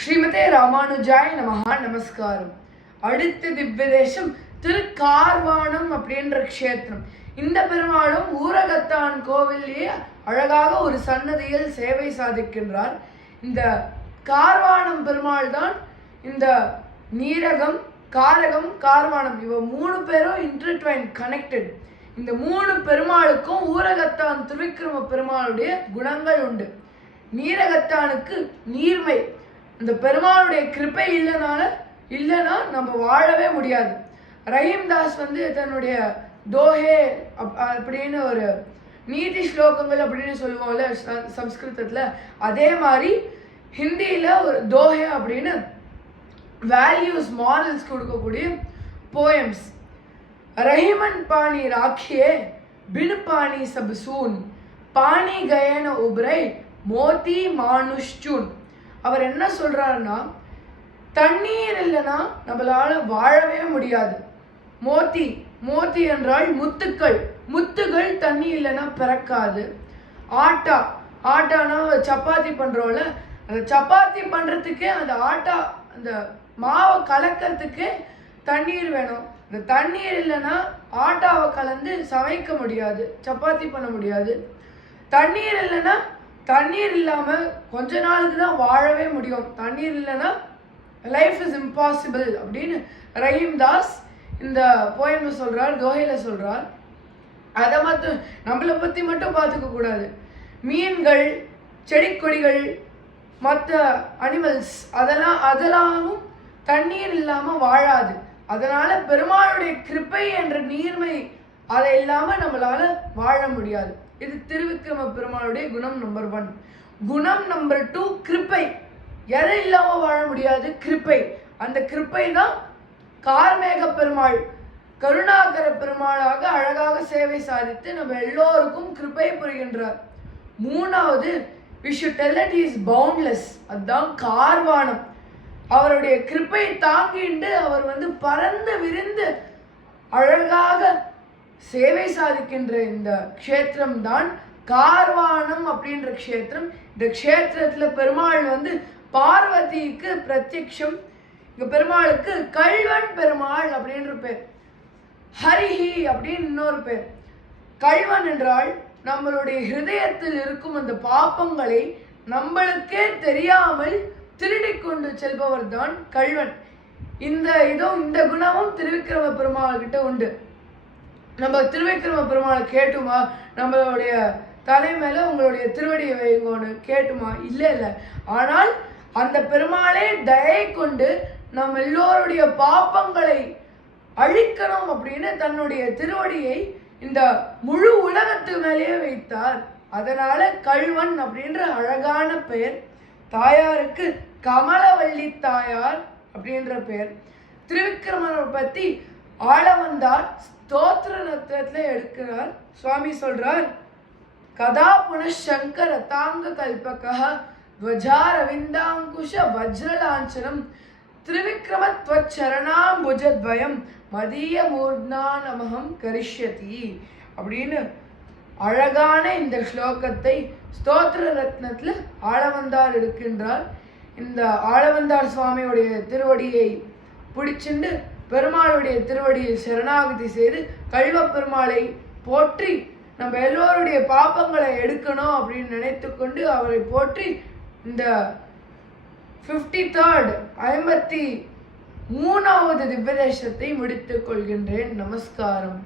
ஸ்ரீமதே ராமானுஜாய் நமஹா நமஸ்காரம். அடுத்த திவ்யதேசம் திருக்கார்வாணம் அப்படின்ற க்ஷேத்திரம். இந்த பெருமாளும் ஊரகத்தான் கோவிலேயே அழகாக ஒரு சன்னதியில் சேவை சாதிக்கின்றார். இந்த கார்வாணம் பெருமாள் தான் இந்த நீரகம் காரகம் கார்வாணம் இவ மூணு பேரும் இன்டர்ட்வைன் கனெக்டட் இந்த மூணு பெருமாளுக்கும் ஊரகத்தான் திருவிக்ரம பெருமாளுடைய குணங்கள் உண்டு. நீரகத்தானுக்கு நீர்மை இந்த பெருமாளுடைய கிருப்பை இல்லைனால இல்லைன்னா நம்ம வாழவே முடியாது. ரஹீம் தாஸ் வந்து தன்னுடைய தோஹே அப்படின்னு ஒரு நீதி ஸ்லோகங்கள் அப்படின்னு சொல்லுவோம்ல சம்ஸ்கிருதத்தில் அதே மாதிரி ஹிந்தியில் ஒரு தோஹே அப்படின்னு வேல்யூஸ் மாரல்ஸ் கொடுக்கக்கூடிய போயம்ஸ் ரஹிமன் பாணி ராக்கியே பின் பாணி சபசூன் பாணி கயன உபரை மோதி மானுஷ்சூன். அவர் என்ன சொல்கிறாருன்னா தண்ணீர் இல்லைன்னா நம்மளால் வாழவே முடியாது. மோத்தி மோத்தி என்றால் முத்துக்கள். முத்துகள் தண்ணி இல்லைன்னா பிறக்காது. ஆட்டா ஆட்டானா சப்பாத்தி பண்ணுறோம்ல அந்த சப்பாத்தி பண்ணுறதுக்கே அந்த ஆட்டா அந்த மாவை கலக்கிறதுக்கு தண்ணீர் வேணும். இந்த தண்ணீர் இல்லைன்னா ஆட்டாவை கலந்து சமைக்க முடியாது. சப்பாத்தி பண்ண முடியாது. தண்ணீர் இல்லைன்னா தண்ணீர் இல்லாமல் கொஞ்ச நாளுக்கு தான் வாழவே முடியும். தண்ணீர் இல்லைன்னா லைஃப் இஸ் இம்பாசிபிள் அப்படின்னு ரஹீம் தாஸ் இந்த போயம்ல சொல்கிறார் தோஹையில சொல்கிறார் அதை மட்டும் நம்மளை பற்றி மட்டும் பார்த்துக்க கூடாது. மீன்கள் செடி கொடிகள் மற்ற அனிமல்ஸ் அதெல்லாம் அதெல்லாமும் தண்ணீர் இல்லாமல் வாழாது. அதனால் பெருமாளுடைய கிருபை என்ற நீர்மை அதை இல்லாமல் நம்மளால் வாழ முடியாது. இது திருவிக்கிரம பெருமாளுடைய குணம் நம்பர் ஒன் குணம் நம்பர் டூ கிருப்பை. எதை இல்லாமல் வாழ முடியாது? கிருப்பை. அந்த கிருப்பை தான் கார்மேக பெருமாள். கருணாகர பெருமாளாக அழகாக சேவை சாதித்து நம்ம எல்லோருக்கும் கிருபை புரிகின்றார். மூணாவது Vishu should tell that he is அதுதான் கார்வானம். அவருடைய கிருப்பை தாங்கிண்டு அவர் வந்து பறந்து விரிந்து அழகாக சேவை சாதிக்கின்ற இந்த க்ஷேத்திரம் தான் கார்வானம் அப்படின்ற க்ஷேத்திரம். இந்த க்ஷேத்திரத்துல பெருமாள் வந்து பார்வதிக்கு பிரத்யக்ஷம். இங்க பெருமாளுக்கு கல்வன் பெருமாள் அப்படின்ற பேர். ஹரிஹி அப்படின்னு இன்னொரு பேர். கல்வன் என்றால் நம்மளுடைய ஹிருதயத்தில் இருக்கும் அந்த பாப்பங்களை நம்மளுக்கே தெரியாமல் திருடி கொண்டு செல்பவர் தான் கல்வன். இந்த இதோ இந்த குணமும் திருவிக்கிரம பெருமாள் கிட்ட உண்டு. நம்ம திருவிக்கிரம பெருமாளை கேட்டுமா? நம்மளுடைய தலை மேலே உங்களுடைய திருவடியை வைங்கோன்னு கேட்டுமா? இல்லை இல்லை. ஆனால் அந்த பெருமாளே தயை கொண்டு நம் எல்லோருடைய பாப்பங்களை அழிக்கணும் அப்படின்னு தன்னுடைய திருவடியை இந்த முழு உலகத்து மேலேயே வைத்தார். அதனால கல்வன் அப்படின்ற அழகான பெயர் தாயாருக்கு கமலவள்ளி தாயார் அப்படின்ற பெயர். திருவிக்கிரமனை ஆள வந்தார் ஸ்தோத்திர நத்தத்தில் எடுக்கிறார். சுவாமி சொல்கிறார் கதா புனஷங்கர தாங்க கல்பக துவஜா ரவிந்தாங்குஷ வஜ்ரலாஞ்சனம் திரிவிக்ரமத்வச்சரணாம்புஜத்வயம் மதிய மூர்னா நமகம் கரிஷ்யதி அப்படின்னு அழகான இந்த ஸ்லோகத்தை ஸ்தோத்திர ரத்னத்தில் ஆளவந்தார் இருக்கின்றார் இந்த ஆளவந்தார் சுவாமியுடைய திருவடியை பிடிச்சிண்டு பெருமாளுடைய திருவடியில் சரணாகதி செய்து கல்வப்பெருமாளை போற்றி நம்ம எல்லோருடைய பாப்பங்களை எடுக்கணும் அப்படின்னு நினைத்து கொண்டு அவரை போற்றி இந்த ஃபிஃப்டி தேர்ட் ஐம்பத்தி மூணாவது திவ்யதேசத்தை முடித்துக் கொள்கின்றேன். நமஸ்காரம்.